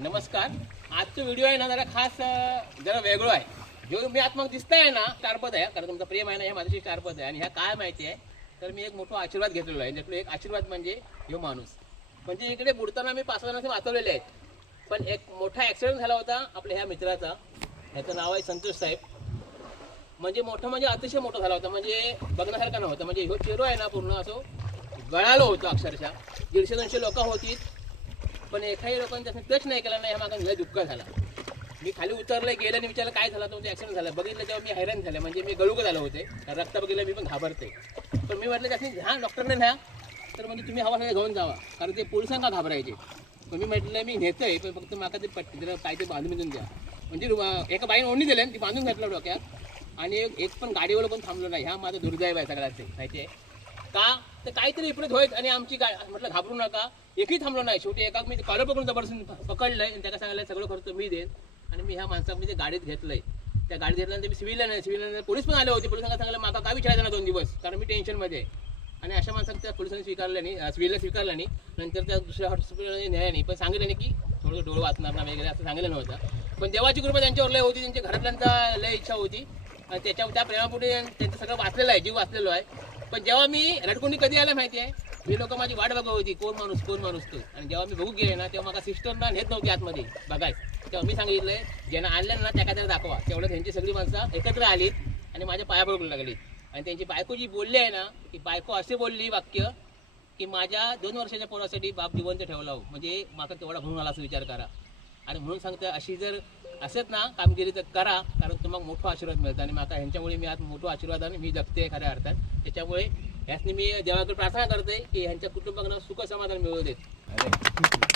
नमस्कार. आजचा व्हिडिओ आहे ना जरा खास जरा वेगळं आहे. जो मी आत मग दिसताय ना स्टारपद आहे, कारण तुमचा प्रेम आहे ना, हे माझ्याशी स्टारपद आहे. आणि ह्या काय माहिती आहे, तर मी एक मोठा आशीर्वाद घेतलेला आहे. त्यातला एक आशीर्वाद म्हणजे ह्यो माणूस. म्हणजे इकडे बुडताना मी 5 जणांचे वाचवलेले आहेत, पण एक मोठा ॲक्सिडेंट झाला होता आपल्या ह्या मित्राचा. ह्याचं नाव आहे संतोष साहेब. म्हणजे मोठं म्हणजे अतिशय मोठं झाला होता, म्हणजे बघण्यासारखं नव्हतं. म्हणजे ह्यो चेहरा आहे ना पूर्ण असं गळालो होतं अक्षरशः. 150-200 लोक होती, पण एकाही लोकांनी त्याने टच नाही केला नाही. ह्या मागं लय दुःख झाला. मी खाली उतरले, गेलं आणि विचारलं काय झालं, तुमचं ॲक्सिडेंट झालं. बघितलं तेव्हा मी हैराण झाले, म्हणजे मी गळूक झालं होते. रक्त बघितलं मी पण घाबरते. पण मी म्हटलं त्याने ह्या डॉक्टरने न्या, तर म्हणजे तुम्ही हवा घेऊन जावा, कारण ते पोलिसांना घाबरायचे. पण मी म्हटलं मी नेतोय, पण फक्त माका ते पट्टी जरा काय ते बांधून मिळून द्या. म्हणजे एका बाईने ओढणी दिली आणि ती बांधून घातलं डोक्यात. आणि एक पण गाडीवर पण थांबलो नाही. ह्या माझा दुर्दैव आहे सगळ्याचे, माहिती आहे का. तर काहीतरी विपरीत होईल आणि आमची म्हटलं घाबरू नका. एकही थांबलो नाही. शेवटी एका मी कॉलर पकडून जबरदस्त पकडलंय आणि त्याला सांगायला सगळं खर्च मी देईन. आणि मी ह्या माणसाला म्हणजे गाडीत घेतलंय. त्या गाडीत घेतल्यानंतर मी सिव्हिल पोलीस पण आले होते. पोलिसांना सांगितलं माका काय विचारायचं ना 2 दिवस, कारण मी टेन्शनमध्ये आहे. आणि अशा माणसाला त्या पोलिसांनी स्वीकारलं नाही, सिव्हिलला स्वीकारलं नाही. नंतर त्या दुसऱ्या हॉस्पिटलमध्ये न्याय नाही, पण सांगितलं नाही की थोडं डोळं वाचणार ना वगैरे असं सांगितलं नव्हतं. पण देवाची कृपा त्यांच्यावर लय होती, त्यांच्या घरातल्यांचा लय इच्छा होती. आणि त्या प्रेमापुढे त्यांचं सगळं वाचलेलं आहे, जीव वाचलेलो आहे. पण जेव्हा मी रडकुंडी कधी आला माहिती आहे, मी लोक माझी वाट बघत होती, कोण माणूस तो. आणि जेव्हा मी बघू गेले ना, तेव्हा माझा सिस्टरना नेत नव्हती आतमध्ये बघायचं. तेव्हा मी सांगितलंय ज्यांना आणलं ना त्या काय दाखवा. तेवढं त्यांची सगळी माणसं एकत्र आली आणि माझ्या पाया पडू लागली. आणि त्यांची बायको जी बोलली आहे ना, ती बायको असे बोलली वाक्य की माझ्या 2 वर्षाच्या पोरासाठी बाप जिवंत ठेवला हो, म्हणजे माका तेवढा म्हणून आला असं विचार करा. आणि म्हणून सांगतं अशी जर असत ना कामगिरी तर करा, कारण तुम्हाला मोठा आशीर्वाद मिळतो. आणि माका ह्यांच्यामुळे मी आज मोठा आशीर्वाद आणि मी जगते खऱ्या अर्थात. त्याच्यामुळे ह्यासनी मी देवाकडे प्रार्थना करते की ह्यांच्या कुटुंबांना सुख समाधान मिळवू देत.